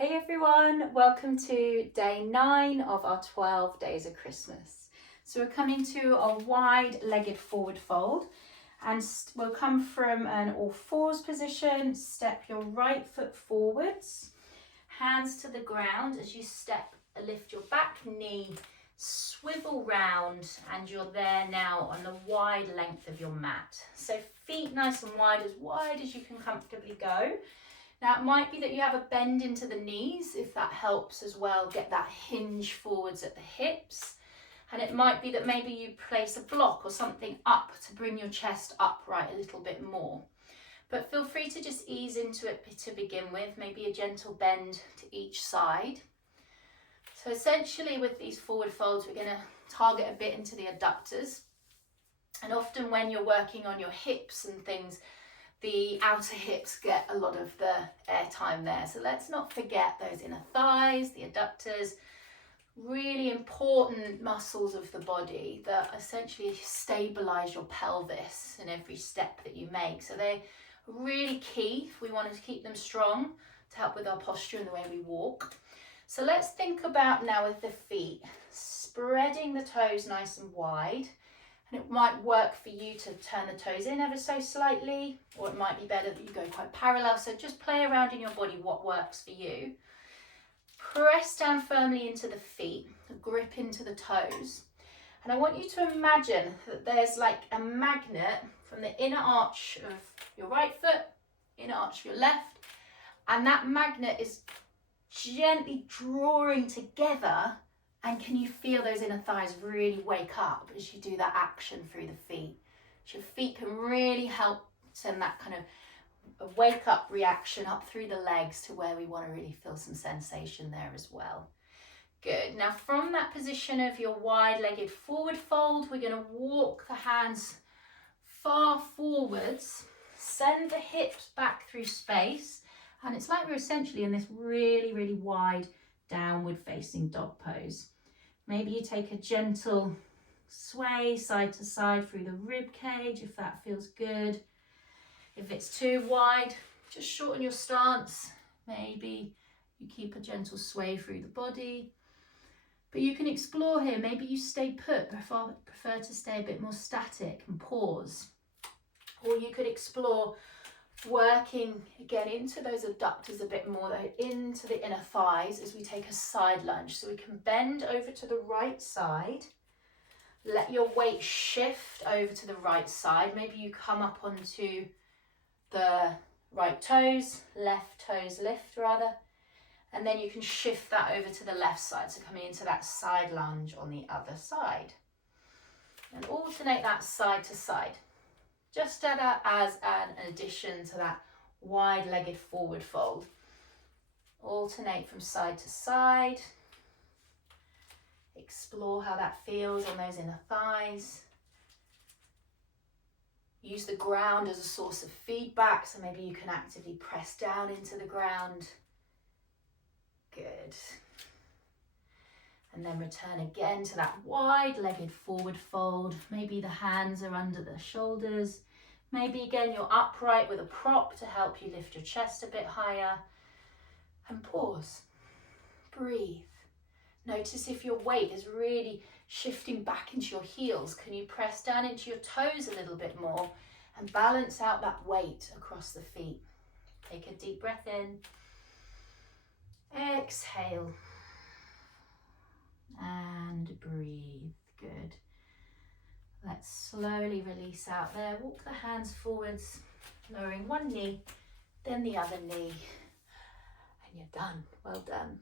Hey everyone, welcome to day 9 of our 12 days of Christmas. So we're coming to a wide-legged forward fold, and we'll come from an all fours position. Step your right foot forwards, hands to the ground as you step, lift your back knee, swivel round, and you're there now on the wide length of your mat. So feet nice and wide as you can comfortably go. Now it might be that you have a bend into the knees, if that helps as well, get that hinge forwards at the hips. And it might be that maybe you place a block or something up to bring your chest upright a little bit more. But feel free to just ease into it to begin with, maybe a gentle bend to each side. So essentially with these forward folds, we're going to target a bit into the adductors. And often when you're working on your hips and things, the outer hips get a lot of the airtime there. So let's not forget those inner thighs, the adductors, really important muscles of the body that essentially stabilize your pelvis in every step that you make. So they're really key if we want to keep them strong to help with our posture and the way we walk. So let's think about now with the feet, spreading the toes nice and wide. And it might work for you to turn the toes in ever so slightly, or it might be better that you go quite parallel. So just play around in your body what works for you. Press down firmly into the feet, grip into the toes. And I want you to imagine that there's like a magnet from the inner arch of your right foot, inner arch of your left, and that magnet is gently drawing together. And can you feel those inner thighs really wake up as you do that action through the feet? So your feet can really help send that kind of a wake up reaction up through the legs to where we want to really feel some sensation there as well. Good. Now from that position of your wide-legged forward fold, we're going to walk the hands far forwards, send the hips back through space, and it's like we're essentially in this really, really wide downward facing dog pose. Maybe you take a gentle sway side to side through the rib cage if that feels good. If it's too wide, just shorten your stance. Maybe you keep a gentle sway through the body. But you can explore here. Maybe you stay put, prefer to stay a bit more static and pause. Or you could explore working again into those adductors a bit more, though, into the inner thighs as we take a side lunge. So we can bend over to the right side, let your weight shift over to the right side. Maybe you come up onto the right toes, left toes lift rather, and then you can shift that over to the left side. So coming into that side lunge on the other side, and alternate that side to side. Just as an addition to that wide-legged forward fold. Alternate from side to side. Explore how that feels on those inner thighs. Use the ground as a source of feedback, so maybe you can actively press down into the ground. Good. And then return again to that wide-legged forward fold. Maybe the hands are under the shoulders. Maybe again you're upright with a prop to help you lift your chest a bit higher. And pause. Breathe. Notice if your weight is really shifting back into your heels. Can you press down into your toes a little bit more and balance out that weight across the feet? Take a deep breath in. Exhale. And breathe. Good. Let's slowly release out there. Walk the hands forwards, lowering one knee, then the other knee. And you're done. Well done.